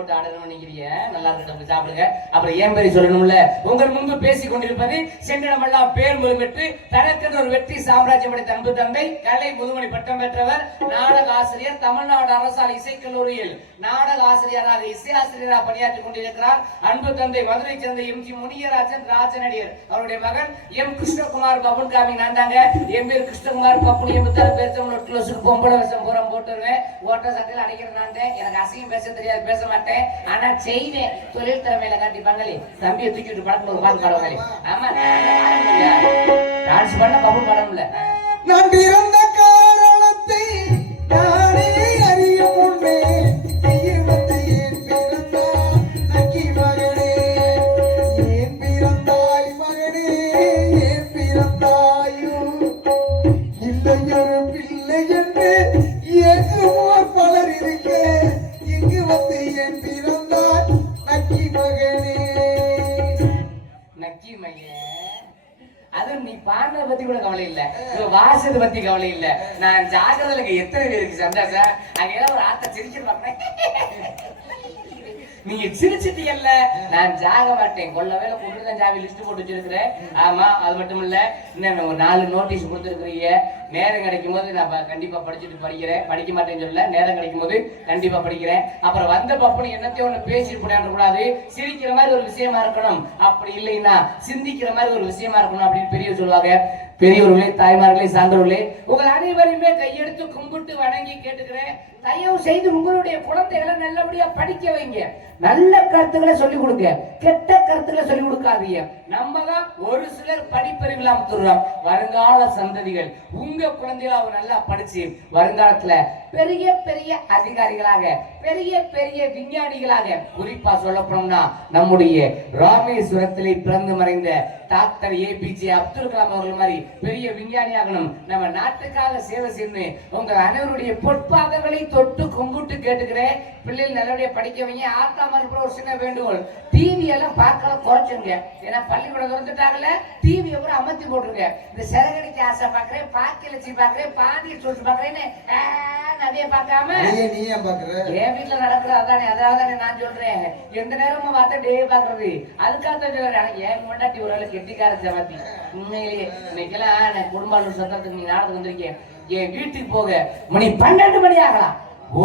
போட்டு ஆடணும் நினைக்கிறீங்க. நல்லா இருக்கட்டும், சாப்பிடுங்க. அப்புறம் ஏன் பேரை சொல்லணும்ல. உங்கள் முன்பு பேசிக் கொண்டிருப்பது செங்கடமெல்லாம் பேர் பெற்று தனக்கென்று ஒரு வெற்றி சாம்ராஜ்யம் படைத்த அன்பு தந்தை, கலை முதுமணி பட்டம் பெற்றவர், நாடக ஆசிரியர், தமிழ்நாடு அரசால் இசைக்கல்லூரியில் நாடக ஆசிரியராக இசையாசிரியராக பணியாற்றிக் கொண்டிருக்கிறார் அன்பு தந்தை மதுரை சேர்ந்த எம்.ஜி. முனியராஜன் ராஜநடிகர். அவருடைய மகன் எம். கிருஷ்ணகுமார் பபுன் காமி. நான் தாங்க என் பேர் கிருஷ்ணகுமார் பப்புனி. எம்பத்தாறு பேர் பொம்பளை வருஷம் பூரம் போட்டுருவேன். ஓட்ட சட்டையில் அடைக்கிறேன். நான் எனக்கு அசிங்கம் பேச தெரியாது, பேச மாட்டேன். ஆனா செய்வேன். தொழில் திறமையில காட்டி பங்களி தம்பியை தூக்கிட்டு படத்துல ஒரு பாட்டு பாடுவாங்களே. ஆமா, டான்ஸ் பண்ண பபுன் படம்ல நான் பிறந்த காரணத்தை நானே அறியும் முன்னே பலர் இருக்க இங்கு வந்து என் பிறந்தாய் நக்கி மகனே. நக்கி மகன், அது நீ பாடுறத பத்தி கூட கவலை இல்ல, வாசத்தை பத்தி கவலை இல்ல. நான் ஜாகிரதையில எத்தனை பேருக்கு சந்தோஷம். அங்க ஒரு ஆத்த சிரிச்சிருப்பாங்க. நீங்க சிரிச்சிட்டீங்கல்ல, நான் ஜாக மாட்டேன். கொல்ல வேலை கொண்டுதான் ஜாவி லிஸ்ட் போட்டு வச்சிருக்கிறேன். ஆமா, அது மட்டும் இல்ல, இன்னும் ஒரு 4 நோட்டீஸ் கொடுத்துருக்கிறீங்க. நேரம் கிடைக்கும் போது நான் கண்டிப்பா படிக்கிறேன். படிக்க மாட்டேன்னு சொல்ல, நேரம் கிடைக்கும் போது கண்டிப்பா படிக்கிறேன். அப்புறம் வந்த பப்புனு என்னத்தையும் ஒண்ணு பேசிட்டு போடான்னு கூடாது. சிரிக்கிற மாதிரி ஒரு விஷயமா இருக்கணும், அப்படி இல்லைன்னா சிந்திக்கிற மாதிரி ஒரு விஷயமா இருக்கணும் அப்படின்னு பெரியவர் சொல்லுவாங்க. பெரியவர்களே, தாய்மார்களே, சான்றோர்களே, உங்கள் அனைவரையுமே கையெடுத்து கும்பிட்டு வணங்கி கேட்டுக்கிறேன். தயவு செய்து உங்களுடைய குழந்தைகளை நல்லபடியா படிக்க வைங்க. நல்ல கருத்துக்களை சொல்லிக் கொடுங்க, கெட்ட கருத்துக்களை சொல்லிக் கொடுக்காதீங்க. நம்ம தான் ஒரு சிலர் படிப்பறிவில்லாம தருவோம். வருங்கால சந்ததிகள் உங்க குழந்தைகளை அவங்க நல்லா படிச்சு வருங்காலத்துல பெரிய பெரிய அதிகாரிகளாக, பெரிய பெரிய விஞ்ஞானிகளாக, குறிப்பா சொல்ல போனோம்னா நம்முடைய ராமேஸ்வரத்திலே பிறந்து மறைந்த டாக்டர் APJ அப்துல் கலாம் அவர்கள் மாதிரி பெரிய விஞ்ஞானி ஆகணும். நம்ம நாட்டுக்காக சேவை செய்யணும். உங்க அனைவருடைய பொற்பாதங்களை தொட்டு கும்பிட்டு கேட்டுக்கிறேன். பிள்ளைகள் நல்லபடியா படிக்க வைங்க. ஆத்தாமர் கூட ஒரு சின்ன வேண்டுகோள், டிவி எல்லாம் பார்க்கலாம் குறைச்சுங்க. ஏன்னா பள்ளிக்கூடம் திறந்துட்டாங்கல்ல, டிவி அப்புறம் அமர்த்தி போட்டுருங்க. இந்த சிறகடிக்கு ஆசை பாக்குறேன், பாக்கியலட்சி பாக்குறேன், பாண்டியர் சொல்லிட்டு பாக்குறேன்னு அதே பார்க்காம நீ ஏன் பாக்குற? என் வீட்டுல நடக்குது அதானே. அதாவது நான் சொல்றேன், எந்த நேரமும் பார்த்தா டே பாக்குறது. அதுக்காக சொல்றேன். என் முன்னாடி ஒரு ஆளு கெட்டிக்கார சமாத்தி. உண்மையிலேயே இன்னைக்கெல்லாம் நான் குடும்ப சத்தத்துக்கு நீ நாடகம் வந்திருக்கேன். என் வீட்டுக்கு போக மணி 12 மணி ஆகலாம்,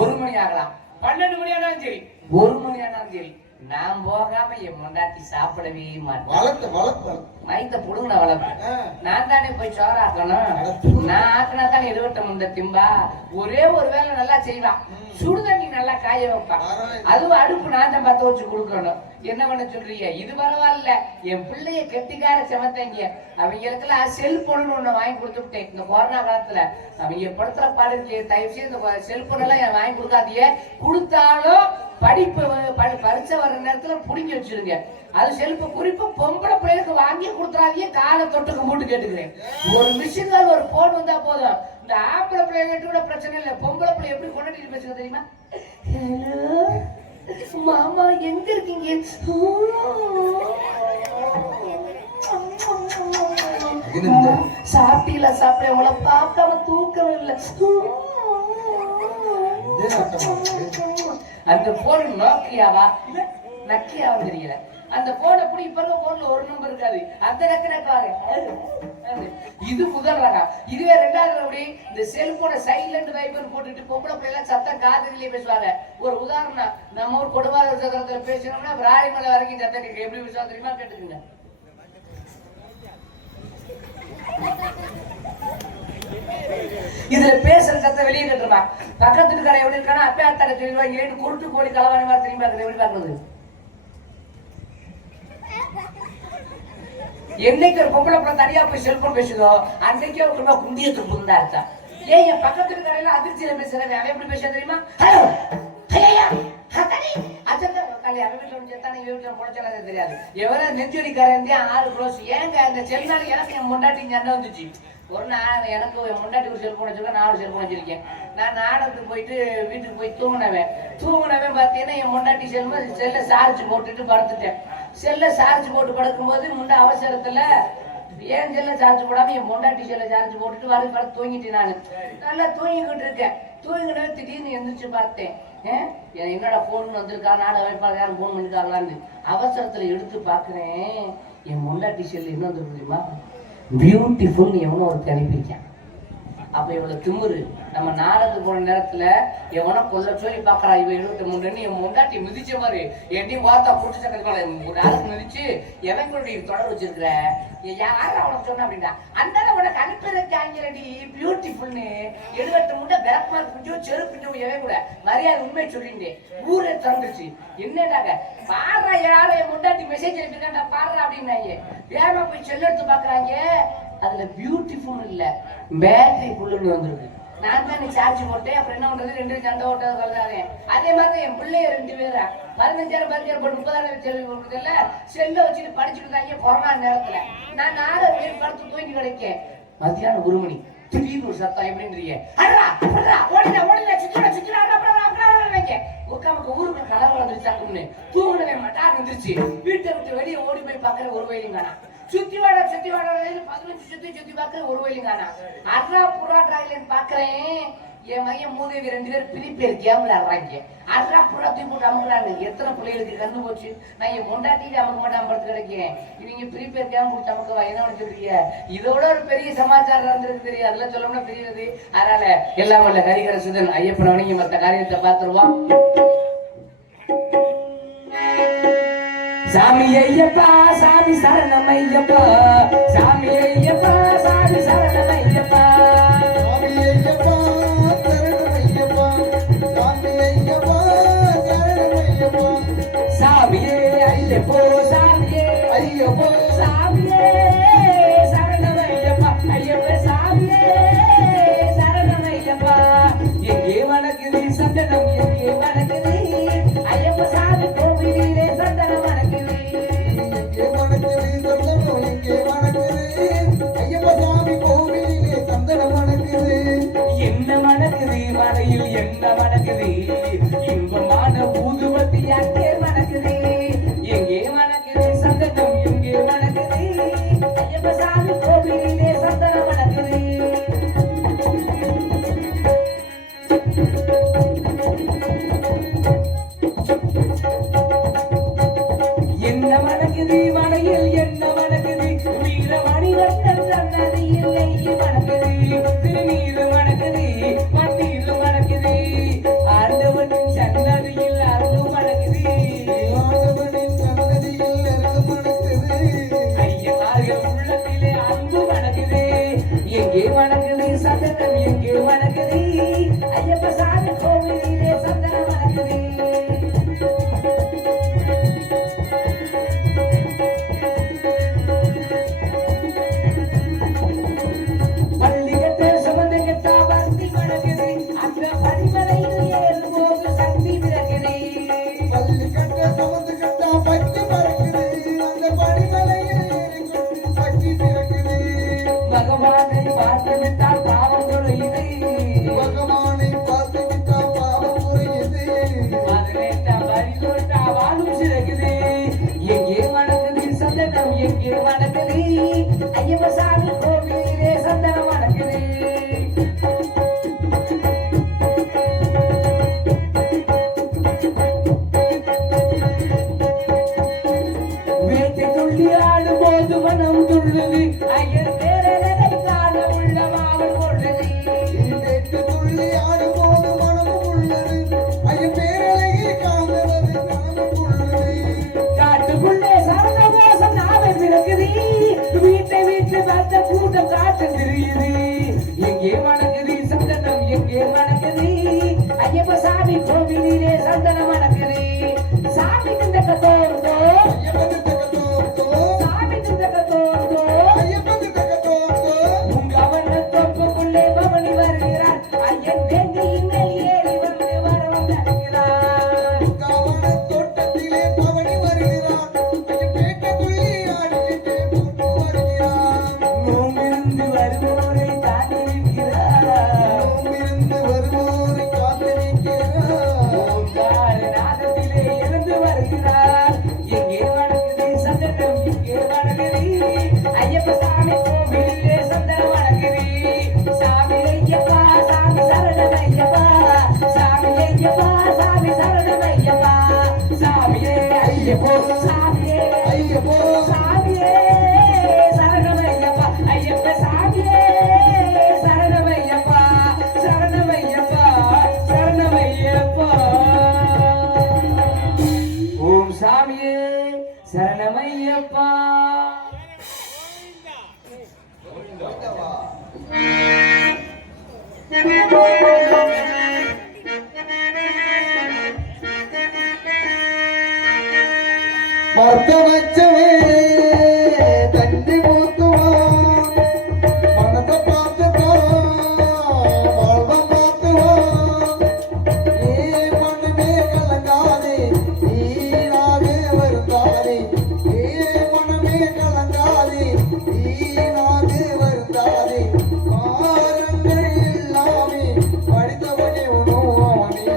1 மணி ஆகலாம், 12 மணி ஆனாலும் சரி, 1 மணி ஆனாலும் சரி, நான் போகாம என் முண்டாட்டி சாப்பிடவே மாட்டேன். மைத்த புடுங்கின வளர்ப்பு. நான் தானே போய் சோறாக்கணும். நான் ஆக்கினா தானே இருவட்ட முண்ட திம்பா. ஒரே ஒரு வேலை நல்லா செய்வான், சுடு தண்ணி நல்லா காய வைப்பான். அதுவும் அடுப்பு நான் தான் பத்த வச்சு கொடுக்கணும். என்ன பண்ண சொல்றீங்க? இது பரவாயில்ல, என் பிள்ளைய கெட்டிக்கார சமத்தங்க. அவங்களுக்கு எல்லாம் செல்போன் ஒண்ணு வாங்கி கொடுத்துட்டேன். இந்த கொரோனா காலத்துல அவங்க படுத்துற பாடு இருக்கு. தயவு செய்து இந்த செல்போன் எல்லாம் வாங்கி கொடுக்காதீங்க. கொடுத்தாலும் படிப்பு பரீட்சை வர்ற நேரத்துல புடிங்கி வச்சிருங்க. அது செல்ப குறிப்பு பொம்பளை பிள்ளைகளுக்கு வாங்கி கொடுத்துறாதீங்க. காலை தொட்டுக்கு மூட்டு கேட்டுக்கிறேன். ஒரு மிஷின்கள் ஒரு போன் வந்தா போதும். இந்த ஆம்பளை பிள்ளைகிட்ட கூட பிரச்சனை இல்லை. பொம்பளை பிள்ளை எப்படி கொண்டாடிட்டு பேசுங்க தெரியுமா? ஹலோ மாமா, எங்க இருக்கீங்க? சாப்பிட்டீங்களா? சாப்பிட உங்களை பார்க்காம தூக்கம் இல்லை. அந்த போன் நோக்கியாவா நக்கியாவா தெரியல. அந்த போனை புடி பாருங்க, போன்ல ஒரு நம்பர் இருக்காது. அந்த நக்கிறாங்க. இது முதல் ரகம். இதுவே 2வது அப்படி இந்த செல்போனை சைலண்ட் வைபர் போட்டுட்டு பொம்பளை பிள்ளை சத்தம் காதுலயே பேசுவாங்க. ஒரு உதாரணம், நம்ம ஊர் கொடுவாத சத்திரத்துல பேசினோம்னா ராணிமலை வரைக்கும் சத்தம் கேட்க. எப்படி பேசுவாங்க தெரியுமா? கேட்டுக்குங்க. இதுல பேசுற சத்தம் வெளியே கட்டுமா? பக்கத்துக்கு கடை எப்படி இருக்கானா அப்பே அத்தாட சொல்லிடுவாங்க. ஏன்னு குருட்டு கோழி கலவாணி மாதிரி திரும்பி பாக்குறது. எப்படி பாக்குறது? என்னைக்கு ஒரு பொம்பளை படம் தனியா போய் செல்போன் பேசுதோ அன்னைக்கே ஒரு குண்டியத்துக்கு புந்தா இருக்கா. ஏன் என் பக்கத்துக்கு கடையில அதிர்ச்சியில பேசுறேன். அவன் எப்படி பேச தெரியுமா? ஹலோ தெரியாது. எவரோ நெஞ்சொலிக்காரன் 6 க்ளோஸ். ஏங்க இந்த செல்நாள் எனக்கு என் முண்டாட்டி சண்டை வந்துச்சு. ஒரு நாள் எனக்கு என் முண்டாட்டி ஒரு செல்போன் வச்சிருக்கேன், 4 செல்போன் வச்சிருக்கேன். நான் நாடகத்துக்கு போயிட்டு வீட்டுக்கு போய் தூங்கினவன் பார்த்தீங்கன்னா என் முண்டாட்டி செல்ல சார்ஜ் போட்டுட்டு படுத்துட்டேன். செல்ல சார்ஜ் போட்டு படுக்கும்போது முண்டை அவசரத்துல ஏன் செல்ல சார்ஜ் போடாம என் பொண்டாட்டி செல்ல சார்ஜ் போட்டுட்டு படுத்து தூங்கிட்டேன். நான் நல்லா தூங்கிக்கிட்டு இருக்கேன். தூங்கினவே திடீர்னு எந்திரிச்சு பார்த்தேன். என்னோட போன் வந்திருக்கா, நாடக வைப்பாளர் யாரும் போன் பண்ணிருக்காங்களான்னு அவசரத்துல எடுத்து பாக்குறேன். என் முன்னாடி செல்லு என்ன வந்து தெரியுமா, பியூட்டிஃபுல் எவனோ ஒரு அனுப்பியிருக்கேன். அப்ப இவளை திமுரு நம்ம நாடகத்துக்கு போன நேரத்துல எவனோ கொல்ல சொல்லி பாக்குறா, இவ 73 என் முண்டாட்டி மிதிச்ச மாதிரி என்னையும் பார்த்தா புடிச்ச கருப்பாள ஒரு ஆளுக்கு மிதிச்சு எவங்களுடைய தொடர் வச்சிருக்கிற யாரும் அவனுக்கு சொன்ன அப்படின்னா அந்த உனக்கு அனுப்பியிருக்காங்கடி பியூட்டிஃபுல்னு 78 பேக் மார்க் பிடிச்சோ செருப்பிட்டோம் எவன் கூட மரியாதை உண்மை சொல்லிட்டேன். ஊரே திறந்துருச்சு. என்னடாங்க பாடுற யாரும் என் முண்டாட்டி மெசேஜ் அனுப்பியிருக்காண்டா பாடுறா அப்படின்னாங்க. வேகமா போய் செல்ல எடுத்து பாக்குறாங்க. அதுல பியூட்டிஃபுல் இல்ல பேட்டரி ஃபுல்லுன்னு வந்திருக்கு. நான் தான் சார்ஜ் போட்டேன். அப்புறம் என்ன பண்றது, 2 சண்டை ஓட்டது கலந்தாரே. அதே மாதிரி என் பிள்ளைய 2 பேரா 15,000 போட்டு 30,000 செல்வி கொடுக்குறதுல செல்ல வச்சுட்டு படிச்சுட்டு இருந்தாங்க. கொரோனா நேரத்துல நான் 4 பேர் படுத்து தூங்கி கிடைக்கேன். மத்தியானம் 1 மணி திடீர்னு ஒரு சத்தம் எப்படின்றீங்க, ஊருக்கு கலவை வந்துருச்சாக்கும்னு தூங்கினவே மாட்டார் வந்துருச்சு. வீட்டை விட்டு வெளியே ஓடி போய் பாக்குற ஒரு வயலும் காணா. சுத்தி வாட 15 சுத்தி பாக்குற ஒரு வயலும் காணா. அட்ரா புறா டிராயிலன்னு பாக்குறேன். என் மையம் மூதேவி 2 பேர் பிரிப்பேர் கேம்ல ஆடுறாங்க. அட்ரா புறா தூக்கி போட்டு அமுக்குறாங்க. எத்தனை பிள்ளைகளுக்கு கண்டு போச்சு. நான் என் பொண்டாட்டிக்கு அமுக்க மாட்டாம படுத்து கிடைக்கேன். இவங்க பிரிப்பேர் கேம் முடிச்சு அமுக்கவா என்ன சொல்றீங்க. இதோட ஒரு பெரிய சமாச்சாரம் இருந்திருக்கு தெரியும். அதெல்லாம் சொல்லணும்னா பெரியது. அதனால எல்லாம் வல்ல ஹரிஹர சுதன் ஐயப்பன் வணங்கி மற்ற காரியத்தை பார்த்துருவான். சாமி ஐயப்பா சாமி சரணம் ஐயப்பா, சாமி ஐயப்பா சாமி சரணம் ஐயப்பா, சாமி ஐயப்பா சரணம் ஐயப்பா, சாமி ஐயப்பா சரணம் ஐயப்பா, சாமியே ஐயப்போ சாமியே ஐயப்போ சாமியே சரணம் ஐயப்பா, ஐயப்ப சாமியே சரணம் ஐயப்பா. எங்கே வணக்குது சந்தனம், எங்கே வணக்குது ஐயப்ப சாமி கோவிலே சந்தனம் வணக்குது. எங்கே வணக்குது சந்தனம், எங்கே வணக்குது ஐயப்ப சாமி கோவிலே சந்தனம் வணக்குது. என்ன மணக்குது மலையில் என்ன மணக்குது, இன்பமான ஊதுவத்தி அங்கே மணக்குது. எங்கே மணக்குது சந்தனம், எங்கே மணக்குது ஐயப்ப சாமி கோவிலே சந்தனம் மணக்குது. என்ன மணக்குது மலையில் என்ன மணக்குது, வீரமணி வண்ணன் நன்னதியில் நெய்யி மணக்குது. திருநீர் மணக்குது மண்ணீர் மணக்குது, ஆண்டவனின் சன்னதியில் அருள் மணக்குது. ஆண்டவனின் சன்னதியில் அருள் மணக்குது. ஐயனார்கள் உள்ளத்திலே அன்பு மணக்குது. எங்கே மணக்குது சந்தனம், எங்கே மணக்குது ஐயப்ப சாமி கோவிலிலே சந்தனம் மணக்குது. பள்ளிகத்தை சுமந்து கெட்டா பக்தி மணக்குது. அந்த பரிமலையில் ஏறும்போது சக்தி பிறகுது. பள்ளி கட்ட சுமந்து கட்டா பக்தி பறக்குது. அந்த படிமலையில் ஏறிக்கொண்டு சக்தி பிறக்குது. பகவானை பார்த்து விட்டால் பாவம் குறையுது. பகவானை பார்த்து விட்டா பாவம் குறையுது. 18 வரி தொட்டா வாழும் சிறகுது. எங்கே மணக்குது சந்தனம், எங்கே மணக்குது ஐயப்ப சாமி கோவிலே சந்தனம் மணக்குது. வேட்டை துள்ளி ஆடும்போது மனம் துள்ளுது. ஐயர் பேரழகை காண உள்ள மாவல் கொள்ளுது. நேற்று துள்ளி ஆடும்போது மனமும் உள்ளது. ஐயன் பேரழகை காண்கிறது மனமும் உள்ளது. காட்டுக்குள்ளே சரணகோசம் நாவை பிறக்குது. வீட்டை வீட்டு பார்த்த கூட்டம் காட்டு தெரியுது. எங்கே மணக்குது சந்தனம், எங்கே மணக்குது ஐயப்ப சாமி கோவிலிலே சந்தனம் மணக்குது. சாமி திண்டக்க தோன்றோ, ஐயப்பன் தகத்தோர்த்தோ, சாமி திண்டக்க தோன்றோ, ஐயப்பன் தகத்தோர்த்தோ, உங்க அவன தோப்புக்குள்ளே பவனி வருகிறார். ஐயன் வேண்டி இன்னல் ஏறி வந்து வரவும் தருகிறார். காவன தோட்டத்திலே பவனி வருகிறான். ஐயன் பேட்டை துள்ளி ஆடிக்கிட்டு போட்டு வருகிறான். நோம்பிருந்து வருவோரை தாண்டி இருக்கிறார். நோம்பிருந்து வருவோரை காத்து நிற்கிறான். ஓங்கார நாதத்திலே இருந்து வருகிறார். ஐயப்பா சாமி சரணமையப்பா சாமியே ஐயப்போ சாமியே ஐயப்போ சாமியே சரணமையப்பா ஐயப்ப சாமியே சரணமையப்பா சரணமையப்பா சரணமையப்பா ஓம் சாமியே சரணமையப்பா மர்த்த வச்சவே தண்ணி ஊத்துவான் மனதை பார்த்துட்டான் வாழ்வ பார்த்துவான் ஏ மனமே கலங்காதே நீனாவே வருந்தாதே ஏ மனமே கலங்காதே நீனாவே வருந்தாதே காரங்கள் எல்லாமே படித்தவனே உணவானே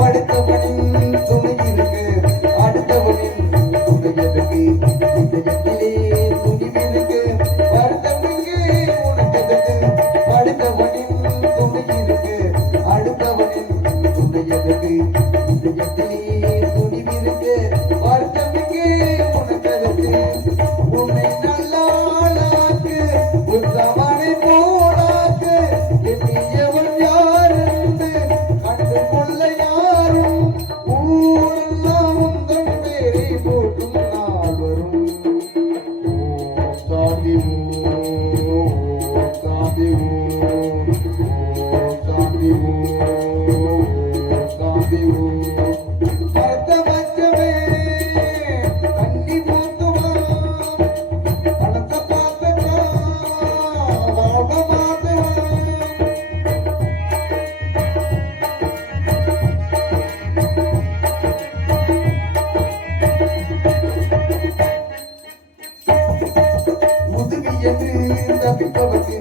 அடுத்தவனின் துணை இருக்கு அடுத்தவனின் துணை எதுக்கு இதயத்திலே முடிவிருக்கு வருத்தமிக்கு உனக்கு எதுக்கு அடுத்தவனின் துணை இருக்கு அடுத்தவனின் துணை எதுக்கு இதயத்திலே முடிவிருக்கு வருத்தமிக்கு உனக்கு எதுக்கு உன்னை நல்லாளாக்கு உத்தமனை போலாக்கு எண்ணியவன் யாருந்து கண்டு கொள்ள யாரும் ஊரெல்லாம் உந்தன் பேரை போட்டும் நாள் வரும் ஓம் சாந்தி ஓம் சாந்தி ஓம் சாந்தி ஓம் சாந்தி ஓம் மரத்த வச்சவே கண்ணி போத்துவான் பணத்தை பார்த்துட்டான் வாழ்வ மாத்துவான் முதுகு என்று தப்பிப்பவர்க்கு